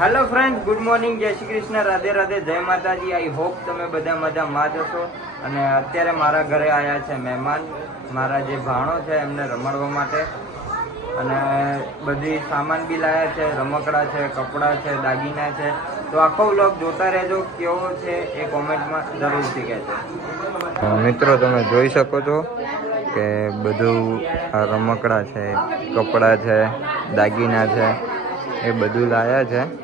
Hello friend good morning જય શ્રી કૃષ્ણ, રાધે રાધે, જય માતાજી. આઈ હોપ તમે બધા મજામાં જ જશો અને અત્યારે મારા ઘરે આવ્યા છે મહેમાન. મારા જે ભાણો છે એમને રમાડવા માટે. અને બધી સામાન બી લાયા છે, રમકડા છે, કપડાં છે, દાગીના છે. તો આખો વ્લોગ જોતા રહેજો, કેવો છે એ કોમેન્ટમાં જરૂરથી કહેજો. મિત્રો, તમે જોઈ શકો છો કે બધું રમકડા છે, કપડાં છે, દાગીના છે, એ બધું લાયા છે.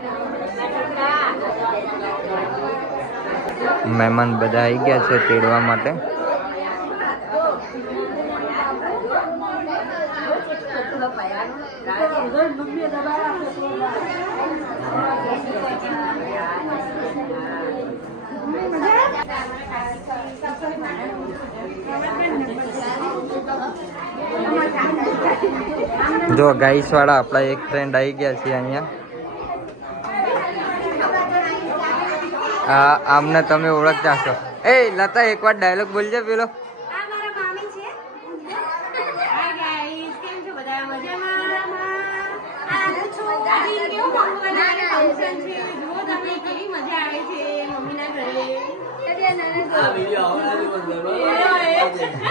મહેમાન બધા આવી ગયા છે તેડવા માટે. જો ગાઈસ વાળા આપણા એક ફ્રેન્ડ આવી ગયા છે અહીંયા. આ આમને તમે ઓળખતા છો એ લતા એકવાર ડાયલોગ બોલજે પેલો. આ મારા મામી છે હાય ગાઈસ કેમ છો બધા મજામાં આ હું છું ગાડી કેવું મમ્મી બનાવે ફંક્શન છે જુઓ તમે કેવી મજા આવે છે મમ્મીના ઘરે આ વિડિયો આવડાવી બંધ મોટી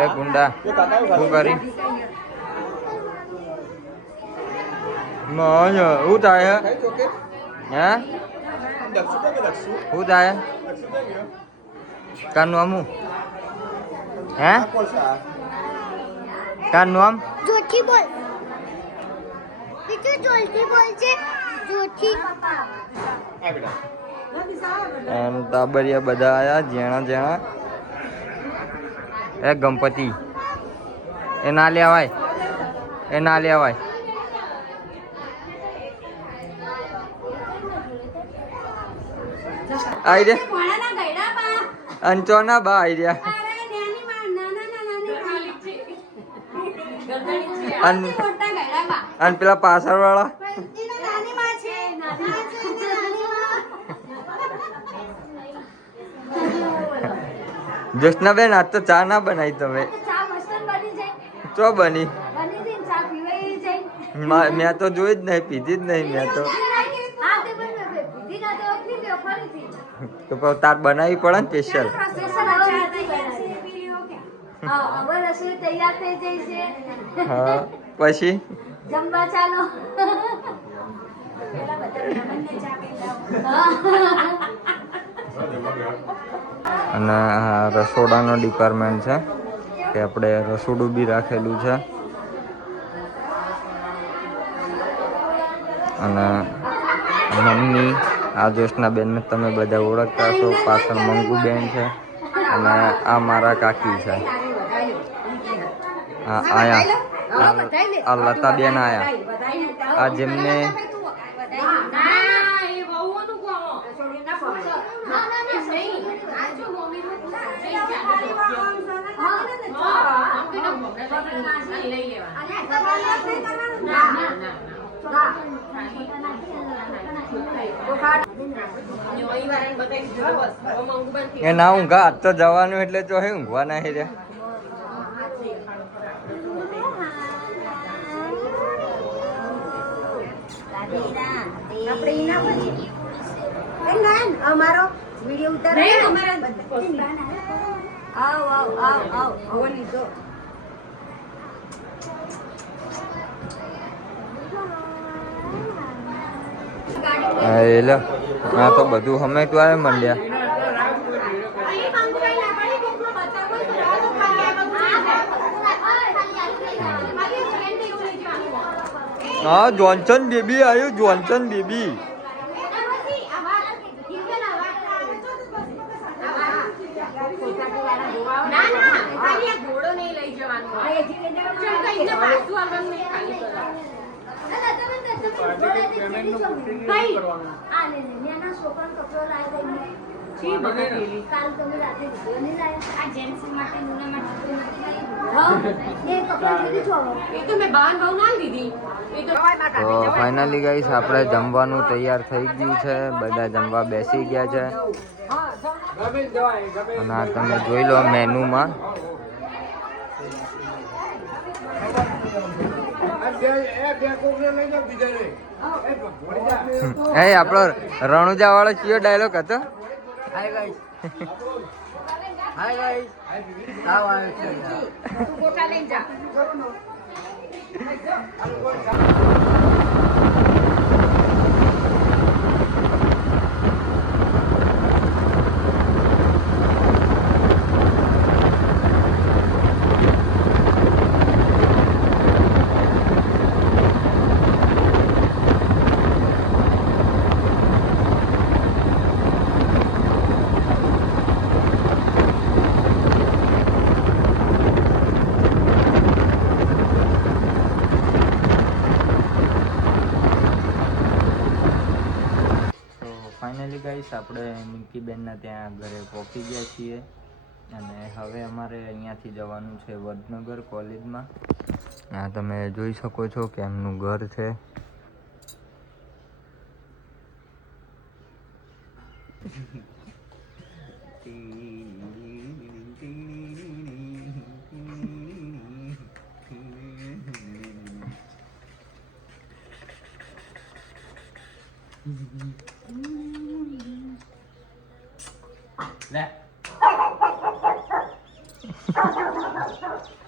બા ગુંડા. શું કરી? શું થાય? હે? શું થાય? કાનું આમું હે? કાનું આમ? જોઠી બોલ. બીજું જોલથી બોલ છે જોઠી એમ તાબરિયા બધા આયા જેણા જેણા એ ગણપતિ. એ ના લેવાય. એ ના લેવાય. આઈ રે. અંચો ના બા આઈ રહ્યા. અને પેલા પાછળ વાળા એના નાની માં છે નાની માં છે એની નાની માં જ્યોત્સનાબેન આજ તો ચા ના બનાવી તમે. ચા બની મા- મેં તો જોઈ જ નહીં પીધી જ નહીં મેં તો. હા તે તાર બનાવવી પડે ને સ્પેશિયલ હા હવે રસોઈ તૈયાર થઈ જાય છે. હા પછી? જમવા ચાલો. પેલા બધા. અને આ રસોડાનો ડિપાર્ટમેન્ટ છે, કે આપણે રસોડું બી રાખેલું છે. અને મમ્મી આ જોશના બેનને તમે બધા ઓળખતા છો પાછળ મંગુ બેન છે, અને આ મારા કાકી છે. આ આયા. આ- આ લતા બેન આયા. આ જેમને ના, એ વહુઓનું કામ. ના, ના, ના, નહીં. આ જો મમ્મીનું જઈ ચાલે તો. હા, હા, આમ કે ના ગમે, એટલે લઈ લેવાનું. ના, ના, ના, ના. એ ના ઊંઘા આજ તો જવાનું એટલે તો હે ઊંઘવા નહીં રે અમારો વિડિયો ઉતારો આવ આવ આવ આવ હોવાની જો હા, એ આ તો બધું આવે મંડ્યા કોઈ તો રાહ તો ખાલી આ કંકુ. મારી friend એવું લઈ જવાનું. હા જોન્સન બેબી આવ્યું જોન્સન બેબી આવે ઘોડો નહીં લઈ જવાનો. ચલ, કઈને પાછું આવવાનું નહીં, ખાલી કરવાનું. કઈ? આ લે લે નાના છોકરાનો કપડો લાવી દઈ છી બગડેલી. કાલ તમે રાતે વિડિયો નહીં લાવ્યા આ જેન્ટ્સ માટે લુના માટે કોઈ નથી લાવી એ કપડા લીધી છો એ તો મેં બાન ભાવ ના લીધી. એ તો તો ફાઇનલી ગાઈસ આપણે જમવાનું તૈયાર થઈ ગયું છે. બધા જમવા બેસી ગયા છે. અને આ તમે જોઈ લો મેનુમાં એ આપણો રણુજા વાળો કયો ડાયલોગ હતો? હાય ગાઈસ હાય ગાઈસ આવ આવે છે તું ગોટા લઈને જા તો ફાઇનલી ગાઈસ આપણે મિંકીબેનના ત્યાં ઘરે પહોંચી ગયા છીએ. અને હવે અમારે અહીંયાથી જવાનું છે વડનગર કોલેજમાં. આ તમે જોઈ શકો છો કે એમનું ઘર છે. 来。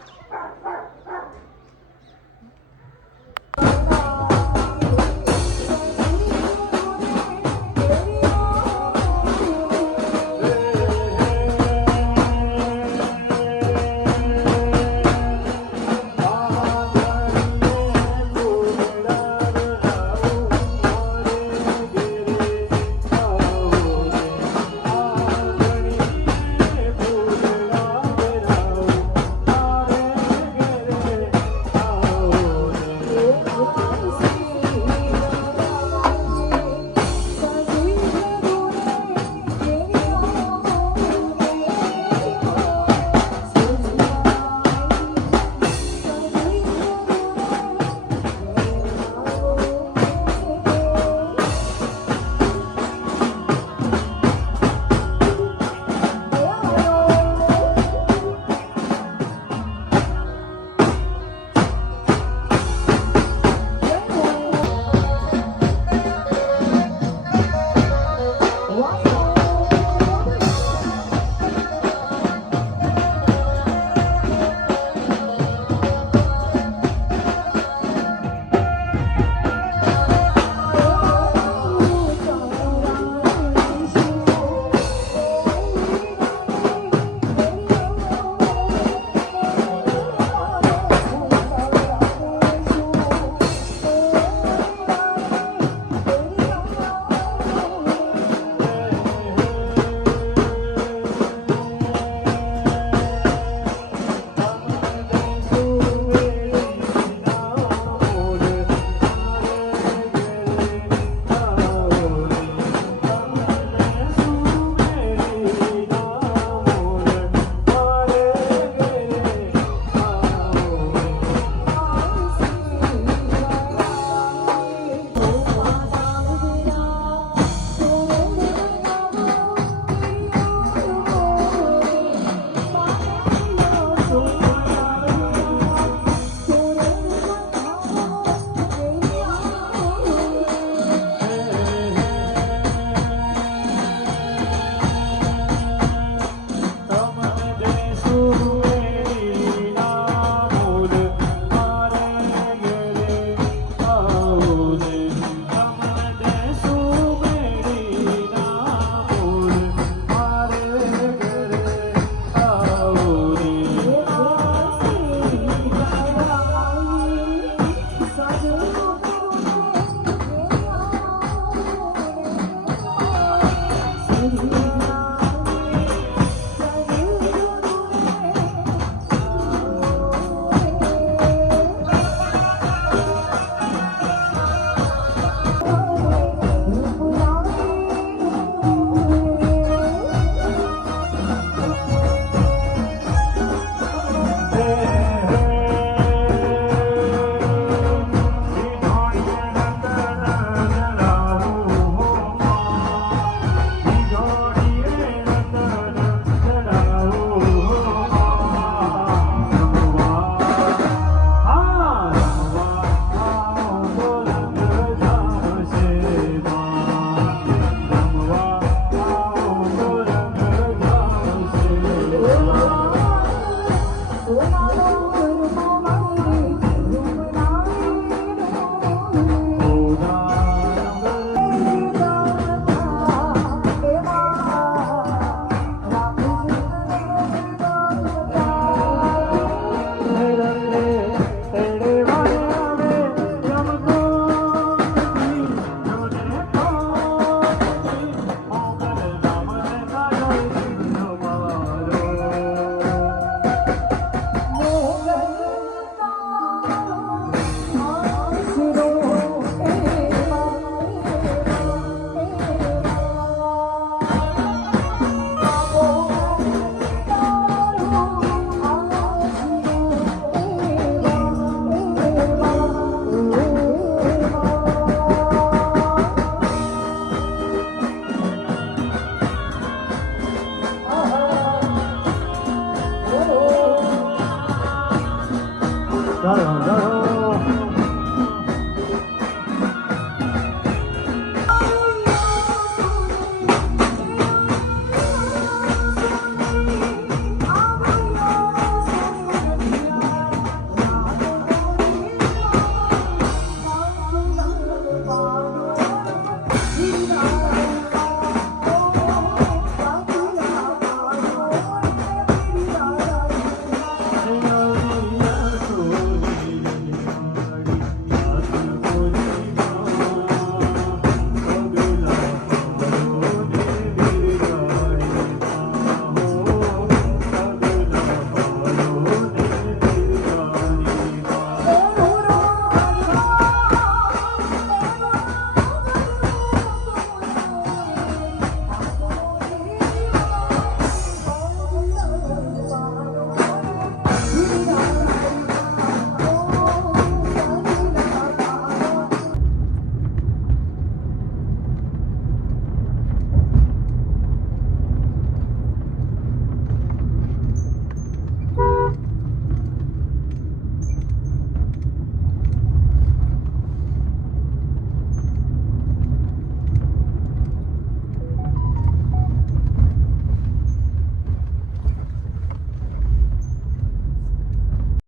da da da